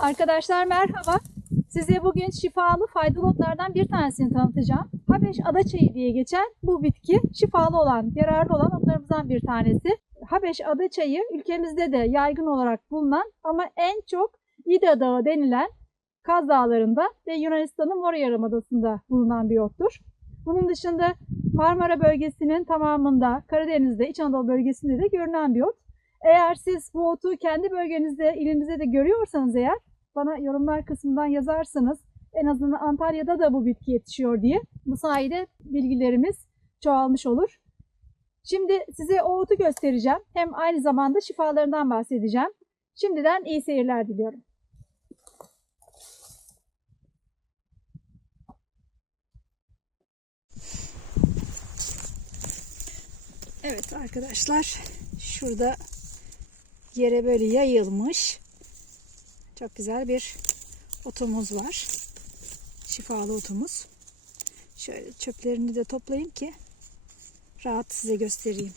Arkadaşlar merhaba. Size bugün şifalı faydalı otlardan bir tanesini tanıtacağım. Habeş adaçayı diye geçen bu bitki şifalı olan, yararlı olan otlarımızdan bir tanesi. Habeş adaçayı ülkemizde de yaygın olarak bulunan ama en çok İda Dağı denilen Kaz Dağları'nda ve Yunanistan'ın Mora Yarımadası'nda bulunan bir ottur. Bunun dışında Marmara bölgesinin tamamında, Karadeniz'de, İç Anadolu bölgesinde de görünen bir ot. Eğer siz bu otu kendi bölgenizde, ilinizde de görüyorsanız eğer bana yorumlar kısmından yazarsanız en azından Antalya'da da bu bitki yetişiyor diye bu sayede bilgilerimiz çoğalmış olur. Şimdi size o otu göstereceğim. Hem aynı zamanda şifalarından bahsedeceğim. Şimdiden iyi seyirler diliyorum. Evet arkadaşlar, şurada yere böyle yayılmış çok güzel bir otumuz var. Şifalı otumuz. Şöyle çöplerini de toplayayım ki rahat size göstereyim.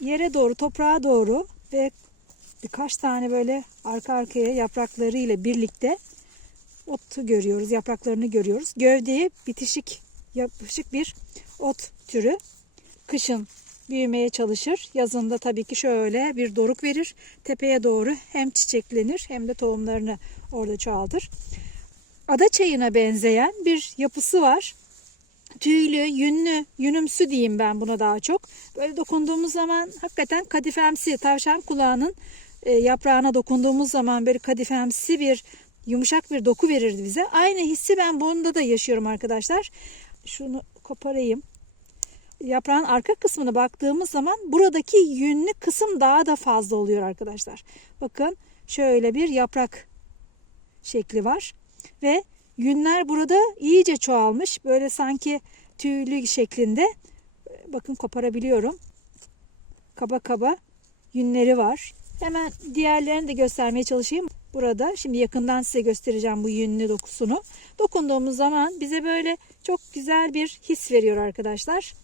Yere doğru, toprağa doğru ve birkaç tane böyle arka arkaya yapraklarıyla birlikte otu görüyoruz. Yapraklarını görüyoruz. Gövdeye bitişik, yapışık bir ot türü. Kışın büyümeye çalışır. Yazında tabii ki şöyle bir doruk verir. Tepeye doğru hem çiçeklenir hem de tohumlarını orada çoğaltır. Adaçayına benzeyen bir yapısı var. Tüylü, yünlü, yünümsü diyeyim ben buna daha çok. Böyle dokunduğumuz zaman hakikaten kadifemsi, tavşan kulağının yaprağına dokunduğumuz zaman böyle kadifemsi bir yumuşak bir doku verirdi bize. Aynı hissi ben bunda da yaşıyorum arkadaşlar. Şunu koparayım. Yaprağın arka kısmına baktığımız zaman buradaki yünlü kısım daha da fazla oluyor arkadaşlar. Bakın şöyle bir yaprak şekli var ve yünler burada iyice çoğalmış. Böyle sanki tüylü şeklinde. Bakın koparabiliyorum. Kaba kaba yünleri var. Hemen diğerlerini de göstermeye çalışayım. Burada şimdi yakından size göstereceğim bu yünlü dokusunu. Dokunduğumuz zaman bize böyle çok güzel bir his veriyor arkadaşlar.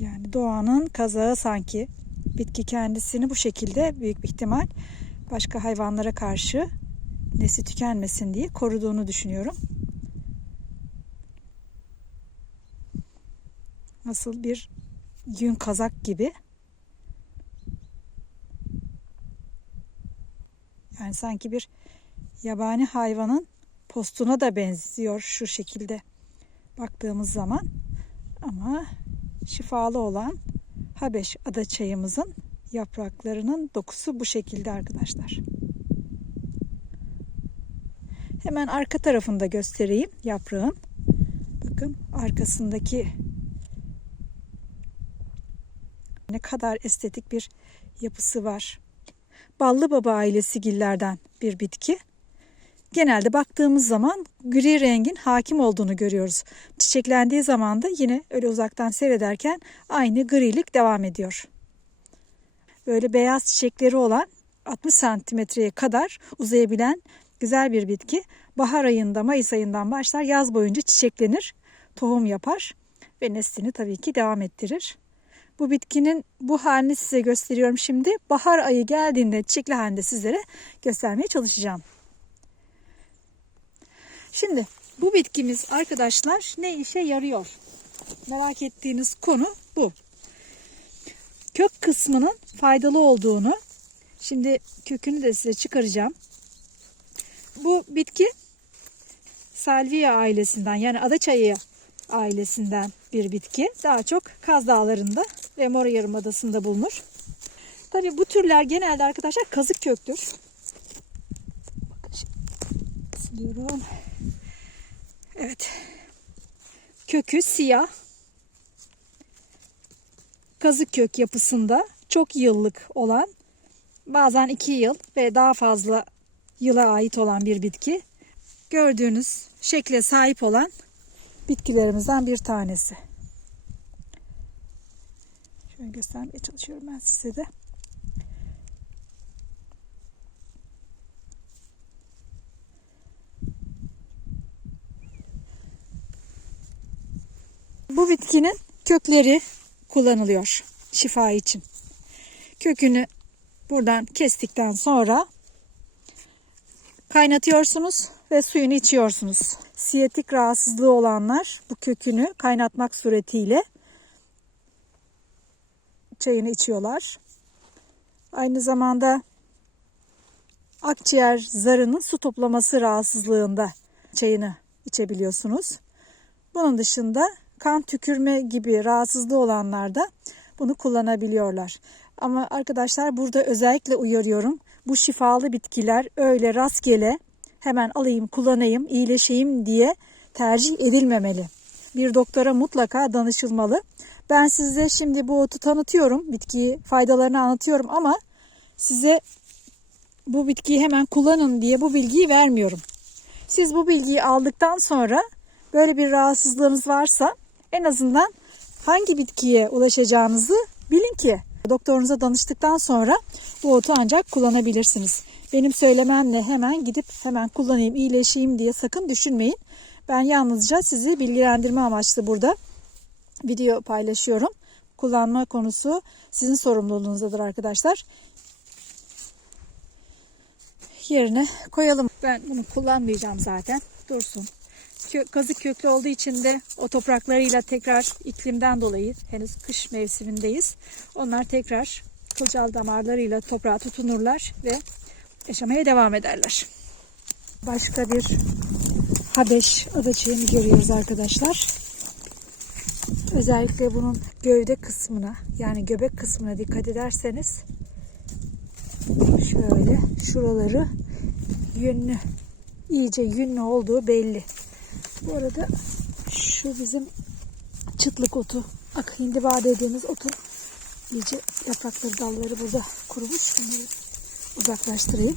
Yani doğanın kazağı sanki. Bitki kendisini bu şekilde büyük bir ihtimal başka hayvanlara karşı nesli tükenmesin diye koruduğunu düşünüyorum. Nasıl bir yün kazak gibi. Yani sanki bir yabani hayvanın postuna da benziyor şu şekilde baktığımız zaman. Ama şifalı olan Habeş adaçayımızın yapraklarının dokusu bu şekilde arkadaşlar. Hemen arka tarafını da göstereyim yaprağın. Bakın arkasındaki ne kadar estetik bir yapısı var. Ballıbaba ailesigillerden bir bitki. Genelde baktığımız zaman gri rengin hakim olduğunu görüyoruz. Çiçeklendiği zaman da yine öyle uzaktan seyrederken aynı grilik devam ediyor. Böyle beyaz çiçekleri olan 60 santimetreye kadar uzayabilen güzel bir bitki. Bahar ayında, Mayıs ayından başlar, yaz boyunca çiçeklenir, tohum yapar ve neslini tabii ki devam ettirir. Bu bitkinin bu halini size gösteriyorum şimdi. Bahar ayı geldiğinde çiçekli halinde sizlere göstermeye çalışacağım. Şimdi bu bitkimiz arkadaşlar ne işe yarıyor? Merak ettiğiniz konu bu. Kök kısmının faydalı olduğunu, şimdi kökünü de size çıkaracağım. Bu bitki Salvia ailesinden, yani adaçayı ailesinden bir bitki. Daha çok Kaz Dağları'nda ve Mora Yarımadası'nda bulunur. Tabii bu türler genelde arkadaşlar kazık köktür. Bakın şimdi siliyorum. Evet. Kökü siyah. Kazık kök yapısında çok yıllık olan, bazen 2 yıl ve daha fazla yıla ait olan bir bitki. Gördüğünüz şekle sahip olan bitkilerimizden bir tanesi. Şöyle göstermeye çalışıyorum ben size de. Bu bitkinin kökleri kullanılıyor şifa için. Kökünü buradan kestikten sonra kaynatıyorsunuz ve suyunu içiyorsunuz. Siyatik rahatsızlığı olanlar bu kökünü kaynatmak suretiyle çayını içiyorlar. Aynı zamanda akciğer zarının su toplaması rahatsızlığında çayını içebiliyorsunuz. Bunun dışında kan tükürme gibi rahatsızlığı olanlar da bunu kullanabiliyorlar. Ama arkadaşlar burada özellikle uyarıyorum. Bu şifalı bitkiler öyle rastgele hemen alayım, kullanayım, iyileşeyim diye tercih edilmemeli. Bir doktora mutlaka danışılmalı. Ben size şimdi bu otu tanıtıyorum, bitkiyi, faydalarını anlatıyorum ama size bu bitkiyi hemen kullanın diye bu bilgiyi vermiyorum. Siz bu bilgiyi aldıktan sonra böyle bir rahatsızlığınız varsa en azından hangi bitkiye ulaşacağınızı bilin ki doktorunuza danıştıktan sonra bu otu ancak kullanabilirsiniz. Benim söylememle hemen gidip hemen kullanayım, iyileşeyim diye sakın düşünmeyin. Ben yalnızca sizi bilgilendirme amaçlı burada video paylaşıyorum. Kullanma konusu sizin sorumluluğunuzdadır arkadaşlar. Yerine koyalım. Ben bunu kullanmayacağım zaten. Dursun. Kazık köklü olduğu için de o topraklarıyla tekrar iklimden dolayı henüz kış mevsimindeyiz. Onlar tekrar kılcal damarlarıyla toprağa tutunurlar ve yaşamaya devam ederler. Başka bir Habeş adaçayını görüyoruz arkadaşlar. Özellikle bunun gövde kısmına, yani göbek kısmına dikkat ederseniz şöyle şuraları yünlü, iyice yünlü olduğu belli. Bu arada şu bizim çıtlık otu, hindiba dediğimiz otun iyice yaprakları, dalları burada kurumuş. Bunları uzaklaştırayım.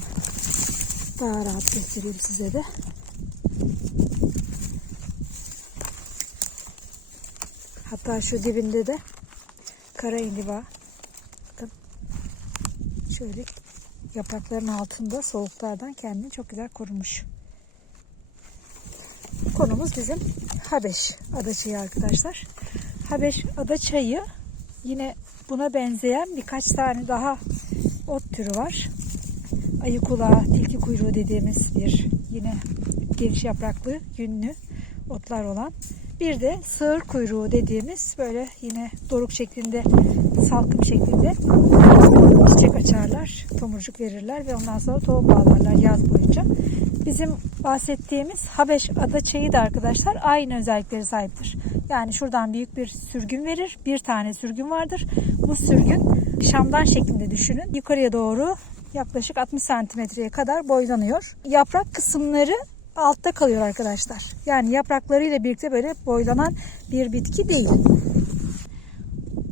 Daha rahat göstereyim size de. Hatta şu dibinde de kara hindiba. Bakın şöyle yaprakların altında soğuklardan kendini çok güzel korumuş. Konumuz bizim Habeş adaçayı arkadaşlar. Habeş adaçayı yine buna benzeyen birkaç tane daha ot türü var. Ayı kulağı, tilki kuyruğu dediğimiz bir yine geniş yapraklı, yünlü otlar olan. Bir de sığır kuyruğu dediğimiz böyle yine doruk şeklinde, salkım şeklinde çiçek açarlar, tomurcuk verirler ve ondan sonra tohum bağlarlar yaz boyunca. Bizim bahsettiğimiz Habeş adaçayı da arkadaşlar aynı özellikleri sahiptir. Yani şuradan büyük bir sürgün verir. Bir tane sürgün vardır. Bu sürgün şamdan şeklinde düşünün. Yukarıya doğru yaklaşık 60 santimetreye kadar boylanıyor. Yaprak kısımları altta kalıyor arkadaşlar. Yani yapraklarıyla birlikte böyle boylanan bir bitki değil.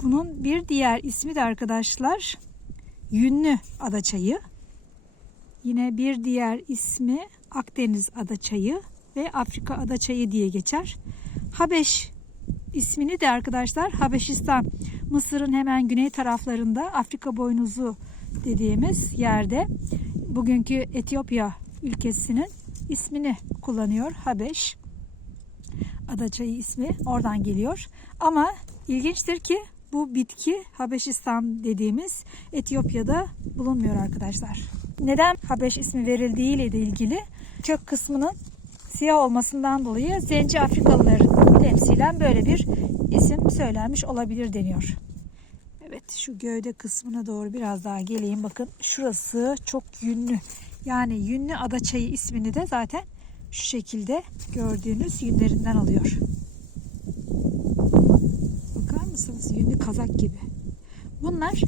Bunun bir diğer ismi de arkadaşlar yünlü adaçayı. Yine bir diğer ismi Akdeniz adaçayı ve Afrika adaçayı diye geçer. Habeş ismini de arkadaşlar Habeşistan, Mısır'ın hemen güney taraflarında Afrika boynuzu dediğimiz yerde bugünkü Etiyopya ülkesinin ismini kullanıyor. Habeş adaçayı ismi oradan geliyor. Ama ilginçtir ki bu bitki Habeşistan dediğimiz Etiyopya'da bulunmuyor arkadaşlar. Neden Habeş ismi verildiği ile de ilgili kök kısmının siyah olmasından dolayı Zenci Afrikalıların temsilen böyle bir isim söylenmiş olabilir deniyor. Evet, şu gövde kısmına doğru biraz daha geleyim. Bakın şurası çok yünlü. Yani yünlü adaçayı ismini de zaten şu şekilde gördüğünüz yünlerinden alıyor. Bakar mısınız? Yünlü kazak gibi. Bunlar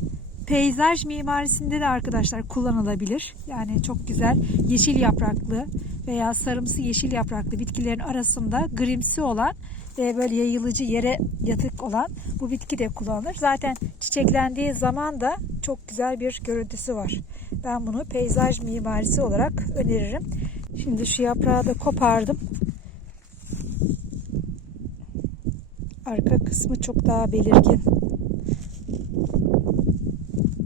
peyzaj mimarisinde de arkadaşlar kullanılabilir. Yani çok güzel yeşil yapraklı veya sarımsı yeşil yapraklı bitkilerin arasında grimsi olan ve böyle yayılıcı, yere yatık olan bu bitki de kullanılır. Zaten çiçeklendiği zaman da çok güzel bir görüntüsü var. Ben bunu peyzaj mimarisi olarak öneririm. Şimdi şu yaprağı da kopardım. Arka kısmı çok daha belirgin.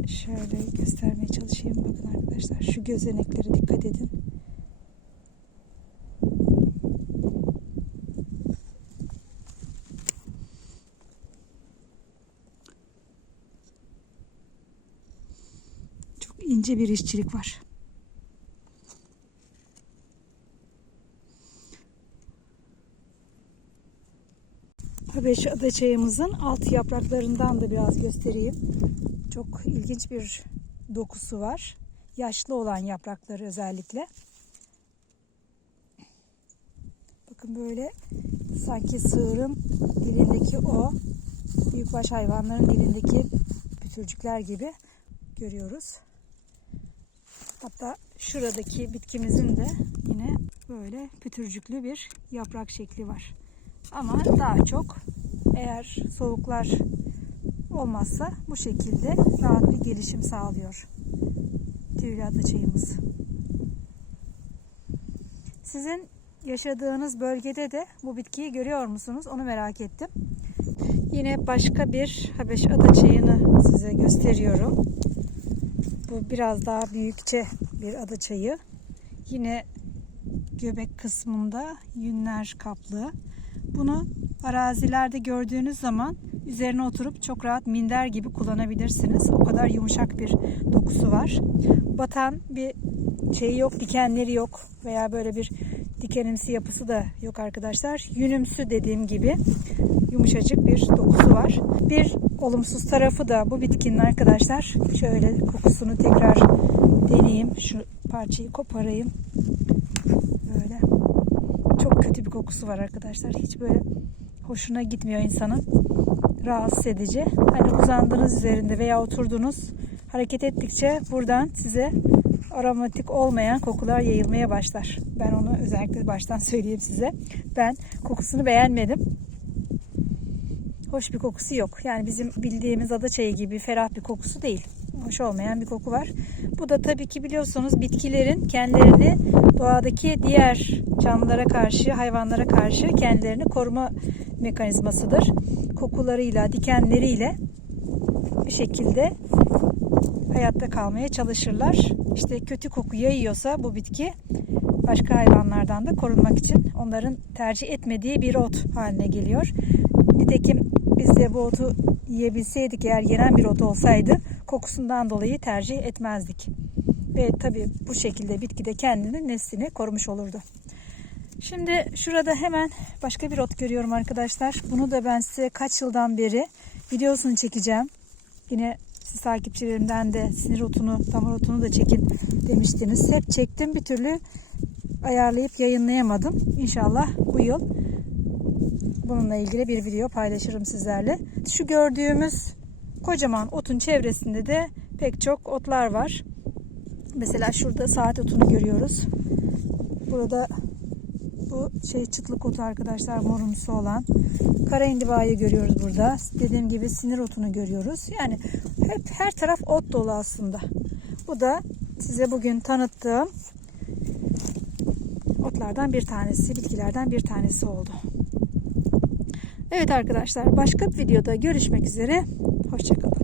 Şöyle göstermeye çalışayım. Bakın arkadaşlar, şu gözeneklere dikkat edin. Çok ince bir işçilik var. Habeş adaçayımızın alt yapraklarından da biraz göstereyim. Çok ilginç bir dokusu var. Yaşlı olan yaprakları özellikle. Bakın böyle sanki sığırın dilindeki o büyükbaş hayvanların dilindeki pütürcükler gibi görüyoruz. Hatta şuradaki bitkimizin de yine böyle pütürcüklü bir yaprak şekli var. Ama daha çok eğer soğuklar olmazsa bu şekilde rahat bir gelişim sağlıyor tüylü adaçayımız. Sizin yaşadığınız bölgede de bu bitkiyi görüyor musunuz? Onu merak ettim. Yine başka bir Habeş adaçayını size gösteriyorum. Bu biraz daha büyükçe bir adaçayı. Yine göbek kısmında yünler kaplı. Bunu arazilerde gördüğünüz zaman üzerine oturup çok rahat minder gibi kullanabilirsiniz. O kadar yumuşak bir dokusu var. Batan bir şeyi yok, dikenleri yok veya böyle bir dikenimsi yapısı da yok arkadaşlar. Yünümsü dediğim gibi yumuşacık bir dokusu var. Bir olumsuz tarafı da bu bitkinin arkadaşlar, şöyle kokusunu tekrar deneyeyim. Şu parçayı koparayım. Böyle çok kötü bir kokusu var arkadaşlar. Hiç böyle hoşuna gitmiyor insanın. Rahatsız edici. Hani uzandığınız üzerinde veya oturdunuz, hareket ettikçe buradan size aromatik olmayan kokular yayılmaya başlar. Ben onu özellikle baştan söyleyeyim size. Ben kokusunu beğenmedim. Hoş bir kokusu yok. Yani bizim bildiğimiz adaçayı gibi ferah bir kokusu değil. Hoş olmayan bir koku var. Bu da tabii ki biliyorsunuz bitkilerin kendilerini doğadaki diğer canlılara karşı, hayvanlara karşı kendilerini koruma mekanizmasıdır. Kokularıyla, dikenleriyle bir şekilde hayatta kalmaya çalışırlar. İşte kötü koku yayıyorsa bu bitki başka hayvanlardan da korunmak için onların tercih etmediği bir ot haline geliyor. Nitekim biz de bu otu yiyebilseydik, eğer yenen bir ot olsaydı kokusundan dolayı tercih etmezdik. Ve tabii bu şekilde bitki de kendini, neslini korumuş olurdu. Şimdi şurada hemen başka bir ot görüyorum arkadaşlar. Bunu da ben size kaç yıldan beri videosunu çekeceğim. Yine siz takipçilerimden de sinir otunu, damar otunu da çekin demiştiniz. Hep çektim, bir türlü ayarlayıp yayınlayamadım. İnşallah bu yıl bununla ilgili bir video paylaşırım sizlerle. Şu gördüğümüz kocaman otun çevresinde de pek çok otlar var. Mesela şurada saat otunu görüyoruz. Burada bu çıtlık otu arkadaşlar, morumsu olan. Kara indivayı görüyoruz burada. Dediğim gibi sinir otunu görüyoruz. Yani hep her taraf ot dolu aslında. Bu da size bugün tanıttığım otlardan bir tanesi, bitkilerden bir tanesi oldu. Evet arkadaşlar, başka bir videoda görüşmek üzere. Hoşça kalın.